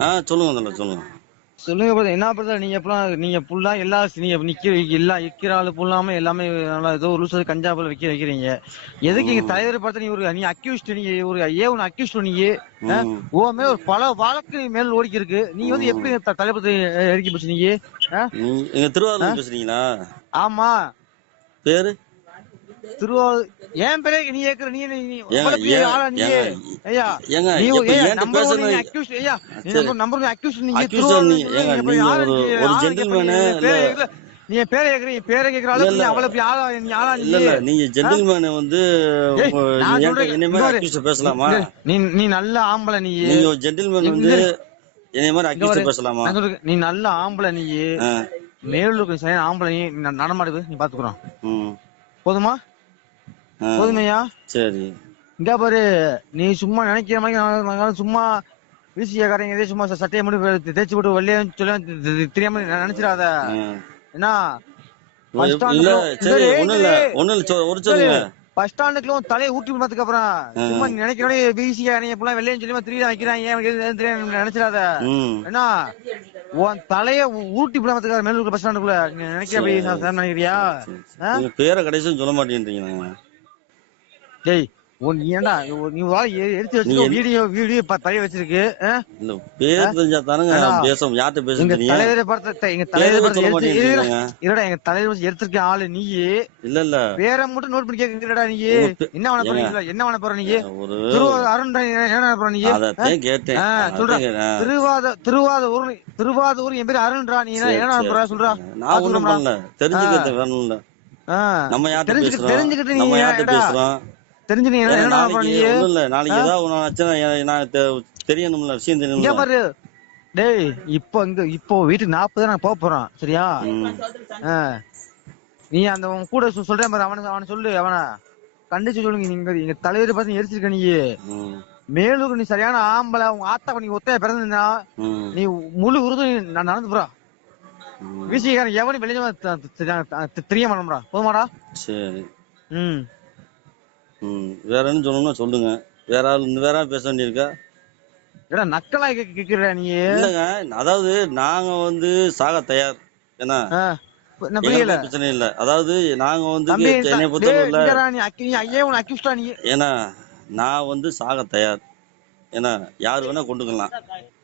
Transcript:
ஆ சொல்லுங்க முதல்ல சொல்லுங்க. சொல்லுங்க பிரதர் என்ன பிரதர் நீங்க எப்பலாம் நீங்க ஃபுல்லா எல்லா நீங்க நிக்கிற எல்லா விக்கிற ஆளு ஃபுல்லாம எல்லாமே நல்லா ஏதோ ஒரு லூசு கஞ்சா போல விக்க வைக்கிறீங்க. எதுக்கு நீங்க தலைவரை பார்த்து நீ ஒரு நீ அக்யூஸ்ட் நீங்க ஒரு ஏ ஒன்னு அக்யூஸ்ட் நீ ஆ? ம். ஓமே ஒரு பல வழக்கு மேல் ஓடிக்கி இருக்கு நீ வந்து எப்படி தலைவரை இறக்கி போச்சு நீ ஆ? நீ எங்க திருவாரூர் பேசுறீங்களா? ஆமா. பேரு? திருவாரூர் ஏன் பேரே நீ கேக்குற நீ ஆளா நீ? ஐயா ஏங்க நீ இப்ப ஏய், என்கிட்ட number one பேசுறது நீ accused, ஐயா, நீ சரி. number- number one accused நீங்க ஒரு- கேட்ப, நீ பேரை இல்ல. கேக்குற, நீ என் பேரை கேக்குற, அளவுக்கு நீ. அவ்வளவு ஆளா நீ ஆளா நீ? இல்ல இல்ல நீங்க ஜென்டில்மேன் வந்து என்னை மாதிரி பேசலாமா? நீ நீ நல்ல ஆம்பளை நீ. நீங்க ஜென்டில்மேன் வந்து என்னை மாதிரி. பேசலாமா? நீ நல்ல ஆம்பளை நீ. மேலூருக்கு சரியான ஆம்பளை நீ ந- நடமாடு நீ பாத்துக்கிறோம் போதுமா? போதுமையா சரி. இங்க பாரு நீ சும்மா நினைக்கிற மாதிரி சும்மா வீசியக்காரங்க இதே சும்மா சட்டையை மட்டும் தேய்ச்சி போட்டு வெள்ளையா சொல்ல தெரியாம நினைச்சிடாத. என்ன? பஸ் ஸ்டாண்டுக்குள்ள தலையை ஊட்டி விடுறதுக்கு அப்புறம் சும்மா நினைக்கிறோட வீசியா நீ எப்பலாம் வெள்ளையும் சொல்லி திடீர்னு வைக்கிறாங்க நினைச்சிடாத. என்ன? உன் தலைய ஊட்டி விடாமத்துக்காக மேலூர் பஸ் ஸ்டாண்டுக்குள்ள நினைக்கிற நினைக்கிறியா? பேரை கடைசியும் சொல்ல மாட்டேன்றீங்க. டேய் உன் நீ எ- எடுத்து வச்சு வீடியோ வீடியோ தலைய வச்சிருக்கு பேர் தெரிஞ்சா தானுங்க அண்ணா, பேச யார்கிட்ட பேச எங்க தலைவரை பார்த்த எங்க தலைவரை எங்க வச்சு எடுத்திருக்க ஆளு நீ. இல்ல இல்ல. பேரை மட்டும் நோட் பண்ணி கேக்குறடா நீ? என்ன பண்ண போற ஏங்க. நீ? என்ன பண்ண போற நீ? திருவாரூர் அருண் என்ன பண்ண போற நீ? கேட்டேன். சொல்றேன். கேட்டேன். திருவாத திருவாதூர் திருவாதூர் என் பேரு அருண்ரா நீ என்ன என்ன சரி. போற சொல்றா. நான் ஒண்ணும். பண்ணல. தெரிஞ்சுக்கிறது வேணும்ல. நம்ம யார்கிட்ட நம்ம பேசுறோம்? தெரிஞ்சு நீ என்ன ஏன்னா என்ன பண்ண நாளைக்கு இல்ல ஏதாவது நான் தெரியணும்ல விஷயம் பாரு. டேய் இப்போ இங்க இப்போ வீட்டுக்கு நாற்பது நான் போக போறோம் சரியா. நீ அந்த உன் கூட சொல்றேன் பாரு அவன அவன சொல்லு அவன. கண்டிச்சு சொல்லுங்க நீங்க எங்க தலைவரை பார்த்து எரிச்சிருக்க நீ. மேலூர் நீ சரியான ஆம்பளை உங்க ஆத்தா நீ ஒத்தையா பிறந்திருந்தா ம். நீ முழு உருது நான் நடந்து போறா. வீசிக்காரன் எவனி வெளியே தெரிய மாட்டோம்டா போதுமாடா? சரி. ம். ம் வேற என்ன சொல்லணும்னா சொல்லுங்க. வேற ஆள் வேற ஆள் பேச வேண்டியிருக்கா? ஏடா நக்கலா கேக்குற நீ. இல்லங்க அதாவது நாங்க வந்து சாக தயார். என்ன பிரச்சனை இல்ல. அதாவது நாங்க வந்து தம்பி என்னை டேய், பொறுத்தவரையில இங்கடா நீ அக்கி- நீ ஐயே உன அக்யூஸ்டா நீ. ஏன்னா நான் வந்து சாக தயார். ஏன்னா யார் வேணா கொண்டுக்கலாம்.